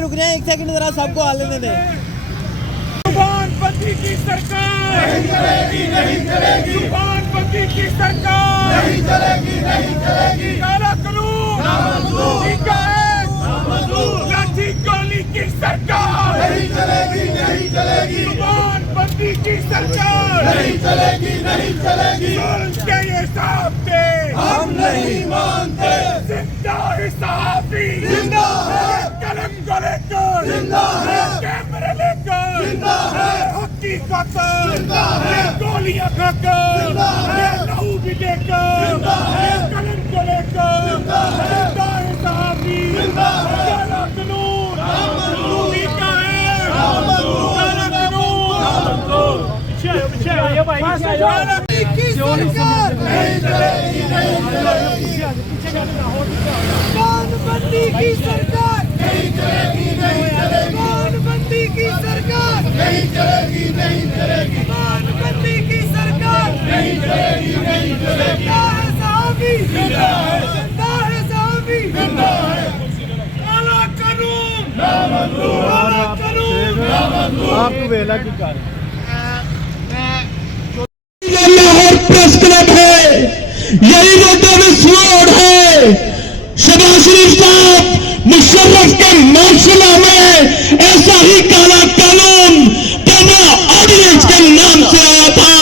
रुक जाए एक सेकंड जरा सबको हाल लेने दें। जुबानबंदी की सरकार नहीं चलेगी, नहीं चलेगी। जुबानबंदी की सरकार नहीं चलेगी, नहीं चलेगी। काला कानून लाठी गोली की सरकार नहीं चलेगी, नहीं चलेगी। जुबानबंदी की सरकार नहीं चलेगी, नहीं चलेगी। के ये साहबे हम नहीं मानते। जिंदा है सहाफी, जिंदा है। कलम को लेकर जिंदा है। कैमरे लेकर जिंदा है। हकीकत जिंदा है। गोलियां खाकर जिंदा है। लहू भी लेकर जिंदा है। कलम को लेकर जिंदा है। जिंदा है सहाफी, जिंदा है। काला कानून का है। काला कानून पीछे आइए भाई, की सरकार नहीं चलेगी, नहीं चलेगी। जुबानबंदी की सरकार नहीं चलेगी, नहीं चलेगी। जुबानबंदी की सरकार नहीं चलेगी, नहीं चलेगी। जुबानबंदी की सरकार नहीं चलेगी, नहीं चलेगी। जिंदा है सहाफी, जिंदा है। जिंदा है सहाफी, जिंदा है। काला कानून ना मंजूर, काला कानून ना मंजूर। आपको वेला की कार लाहौर प्रेस क्लब है, यही मुद्दा में स्वोड है। शहबाज शरीफ साहब मुशर्रफ के मार्शला में ऐसा ही काला कानून पैमा ऑर्डिनेंस के नाम से आया था।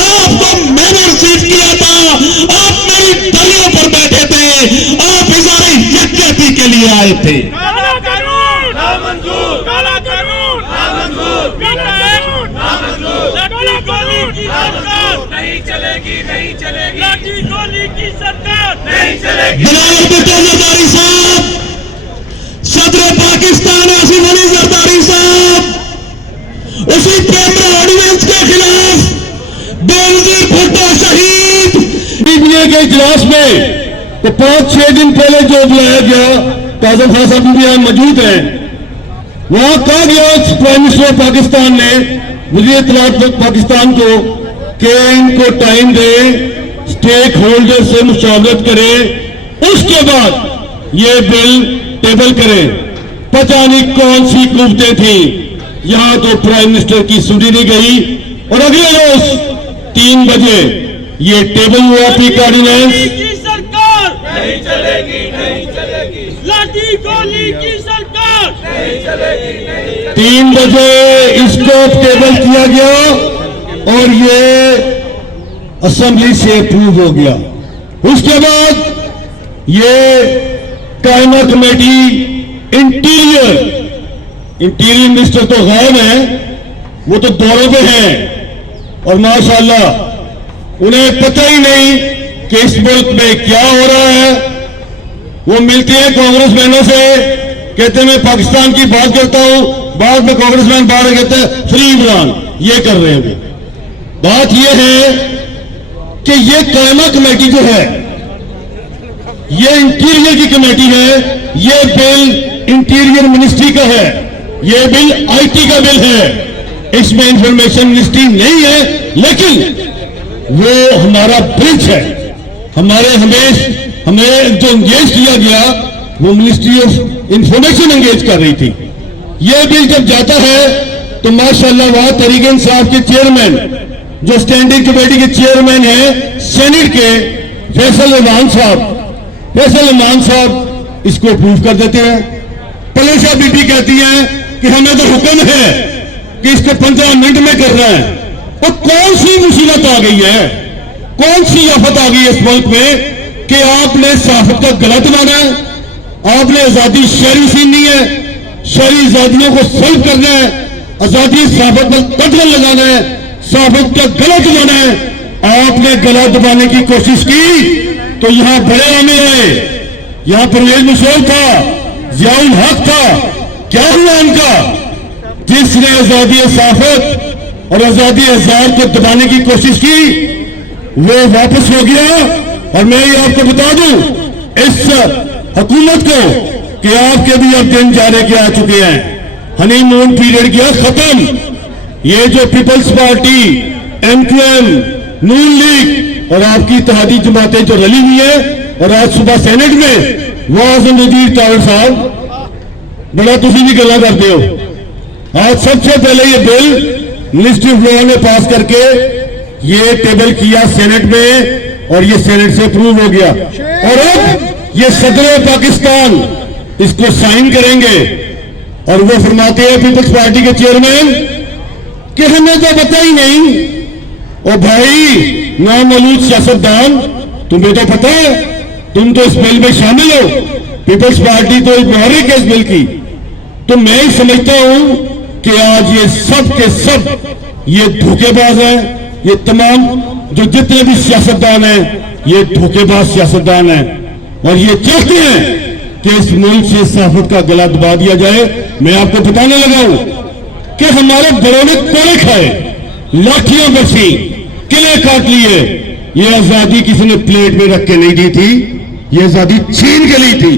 आपको मैंने रिसीव किया था, आप मेरी दलियों पर बैठे थे, आप इजारे यकजहती के लिए आए थे। काला कानून नामंजूर, काला कानून नामंजूर, काला कानून नामंजूर। काला गोली की सरकार नहीं चलेगी, नहीं चलेगी। लाठी गोली की सरकार नहीं चलेगी। जनाब भुट्टो जरदारी साहब, सदर पाकिस्तान आसिफ अली जरदारी साहब उसी पैमा ऑर्डिनेंस के खिलाफ बेनजीर भुट्टो शहीद। बीबीए के इजलास में तो 5-6 दिन पहले जो बुलाया गया, काजम खान साहब भी यहाँ मौजूद हैं, वहां कहा गया प्राइम मिनिस्टर ऑफ पाकिस्तान ने वज़ीर इत्तलात पाकिस्तान को कि इनको टाइम दे, स्टेक होल्डर से मुशावरत करे, उसके बाद ये बिल टेबल करें। पता नहीं कौन सी कुव्वतें थी, यहां तो प्राइम मिनिस्टर की सुनी नहीं गई। और अगले रोज 3 बजे ये टेबल हुआ पीक ऑर्डिनेंस। सरकार नहीं चलेगी, नहीं चलेगी। लाठी गोली की सरकार नहीं चलेगी, नहीं चलेगी। 3 बजे इसको टेबल किया गया और ये असेंबली से अप्रूव हो गया। उसके बाद ये कायमा कमेटी इंटीरियर मिनिस्टर तो गायब है, वो तो दौरों पे हैं और माशाल्लाह उन्हें पता ही नहीं कि इस मुल्क में क्या हो रहा है। वो मिलते हैं कांग्रेसमैनों से, कहते हैं मैं पाकिस्तान की बात करता हूं, बाद में कांग्रेसमैन बाहर कहते हैं फ्री इमरान। ये कर रहे हैं। बात यह है कि ये कायमा कमेटी जो है, ये इंटीरियर की कमेटी है। ये बिल इंटीरियर मिनिस्ट्री का है, ये बिल आईटी का बिल है, इसमें इंफॉर्मेशन मिनिस्ट्री नहीं है, लेकिन वो हमारा ब्रिज है। हमें जो एंगेज किया गया वो मिनिस्ट्री ऑफ इंफॉर्मेशन एंगेज कर रही थी। ये बिल जब जाता है तो माशाल्लाह वहां तहरीक इंसाफ के चेयरमैन, जो स्टैंडिंग कमेटी के चेयरमैन हैं सेनेट के फैसल रहमान साहब इसको अप्रूव कर देते हैं। पलेशा बीबी कहती है कि हमें तो हुक्म है कि इसको 15 मिनट में करना है। तो कौन सी मुसीबत आ गई है, कौन सी आफत आ गई है इस मुल्क में कि आपने सहाफत का गला दबाना है, आपने आजादी शहरी छीननी है, शहरी आजादियों को सल्ब करना है, आजादी सहाफत पर कदम लगाना है, सहाफत का गला दबाना है। आपने गला दबाने की कोशिश की तो यहां बड़े आमिर आए, यहां परवेज मुशर्रफ था, जियाउल हक था, क्या हुआ उनका? जिसने आजादी सहाफत और आजादी अज़हार को दबाने की कोशिश की वो वापस हो गया। और मैं ये आपको बता दूं इस हुकूमत को कि आपके भी अब दिन जाने के आ चुके हैं, हनीमून पीरियड किया खत्म। ये जो पीपल्स पार्टी, MQM, नून लीग और आपकी इत्तेहादी जमातें जो रली हुई है, और आज सुबह सेनेट में वाज़ नज़ीर तारिक साहब बड़ा तुसी भी गला करते हो। आज सबसे पहले ये बिल मिनिस्ट्री ऑफ लॉ ने पास करके ये टेबल किया सेनेट में और ये सेनेट से अप्रूव हो गया, और अब ये सदर पाकिस्तान इसको साइन करेंगे। और वो फरमाते हैं पीपल्स पार्टी के चेयरमैन कि हमें तो पता ही नहीं। ओ भाई नामौलूद सियासतदान, तुम्हें तो पता है, तुम तो इस बिल में शामिल हो, पीपल्स पार्टी तो मुहर्रिक है इस बिल की। तो मैं ही समझता हूं कि आज ये सब के सब ये धोखेबाज हैं, ये तमाम जो जितने भी सियासतदान हैं ये धोखेबाज सियासतदान हैं, और ये चाहते हैं कि इस मुल्क से सहाफत का गला दबा दिया जाए। मैं आपको बताने लगा हूं कि हमारे बड़ों ने कोड़े खाए, लाठियां बरसी, किले काट लिए। ये आजादी किसी ने प्लेट में रख के नहीं दी थी, ये आजादी छीन के ली थी।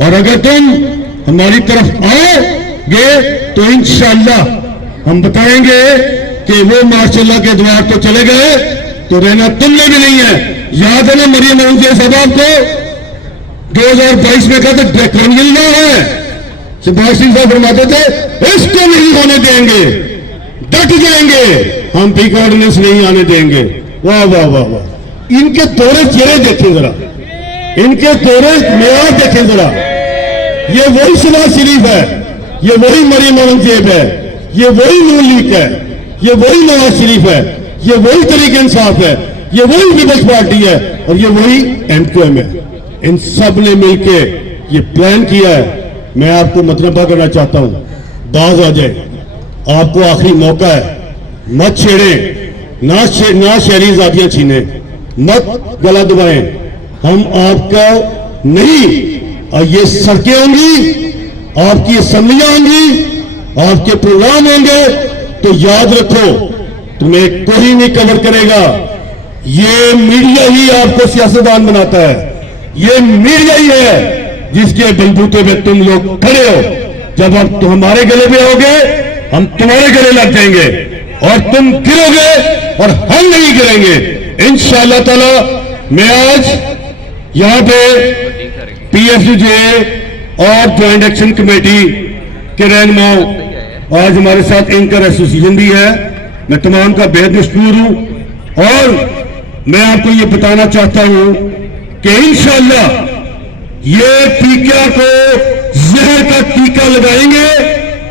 और अगर तुम हमारी तरफ आओगे तो इंशाअल्लाह हम बताएंगे कि वो माशाअल्लाह के द्वार तो चले गए तो रहना तुमने भी नहीं है। याद है ना मरियम नवाज साहब को 2022 में कहा था क्रिमिनल है, सुभाष सिंह साहब फरमाते थे इसको नहीं होने देंगे, डट जाएंगे, हम पीक ऑर्डिनेंस नहीं आने देंगे। वाह वाह वाह वाह, इनके तोरे चेहरे देखें जरा, इनके तोरे मेयार देखें जरा। ये वही शहबाज शरीफ है, ये वही मरियम औरंगजेब है, ये वही नून लीग है, ये वही नवाज शरीफ है, ये वही तरीके इंसाफ है, ये वही पीपल्स पार्टी है, और ये वही MQM है। इन सब ने मिलके ये प्लान किया है। मैं आपको मतनबा करना चाहता हूं, बाज आ जाए, आपको आखिरी मौका है, मत छेड़ें, ना शहरी आजादियां छीने, मत गला दबाएं। हम आपका नहीं, ये सड़कें होंगी, आपकी असम्बलियां होंगी, आपके प्रोग्राम होंगे, तो याद रखो तुम्हें कोई नहीं कवर करेगा। ये मीडिया ही आपको सियासतदान बनाता है, ये मीडिया ही है जिसके बलबूते पे तुम लोग खड़े हो। जब आप तो हमारे गले पे आओगे हम तुम्हारे गले लग जाएंगे, और तुम गिरोगे और हम नहीं गिरेंगे इंशाअल्लाह ताला। मैं आज यहां पे PFJ और ज्वाइंट एक्शन कमेटी के रहनुमा आज हमारे साथ एंकर एसोसिएशन भी है, मैं तमाम का बेहद मशकूर हूं। और मैं आपको ये बताना चाहता हूं कि इंशाअल्लाह ये टीका को जहर का टीका लगाएंगे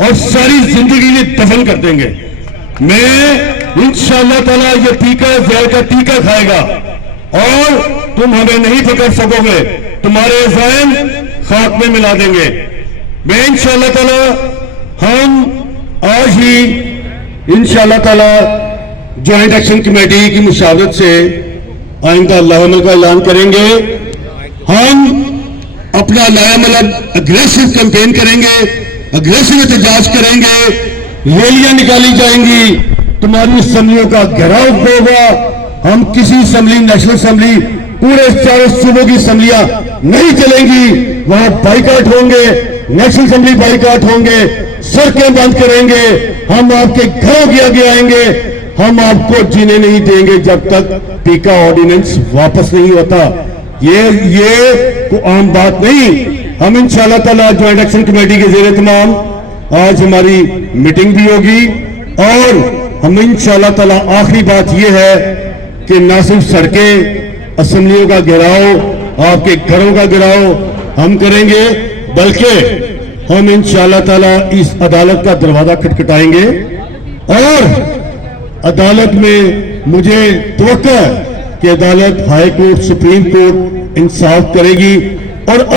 और सारी जिंदगी में दफन कर देंगे। मैं इंशाअल्लाह ताला ये टीका जहर का टीका खाएगा और तुम हमें नहीं पकड़ सकोगे, तुम्हारे अज़ाइम खाक में मिला देंगे। मैं इंशाअल्लाह ताला हम आज ही इंशाअल्लाह ताला ज्वाइंट एक्शन कमेटी की मुशावरत से आइंदा लाएमल का ऐलान करेंगे। हम अपना लाएमल अग्रेसिव कैंपेन करेंगे, अग्रेसिव एहतजाज करेंगे, रैलियां निकाली जाएंगी, तुम्हारी असम्बलियों का घेराव होगा। हम किसी असम्बली, नेशनल असम्बली, पूरे 4 सूबों की असम्बलियां नहीं चलेंगी, वहां बाइकाट होंगे, नेशनल असम्बली बाइकाट होंगे, सड़कें बंद करेंगे, हम आपके घरों के आगे आएंगे, हम आपको जीने नहीं देंगे जब तक टीका ऑर्डिनेंस वापस नहीं होता। ये को आम बात नहीं। हम इंशाअल्लाह ताला ज्वाइंट एक्शन कमेटी के ज़ेरे तमाम आज हमारी मीटिंग भी होगी, और हम इंशाअल्लाह ताला आखिरी बात यह है कि ना सिर्फ सड़कें, असम्बलियों का घेराव, आपके घरों का घेराव, हम करेंगे, बल्कि हम इंशाअल्लाह ताला इस अदालत का दरवाजा खटखटाएंगे और अदालत में मुझे तवक्को है कि अदालत, हाई कोर्ट, सुप्रीम कोर्ट इंसाफ करेगी और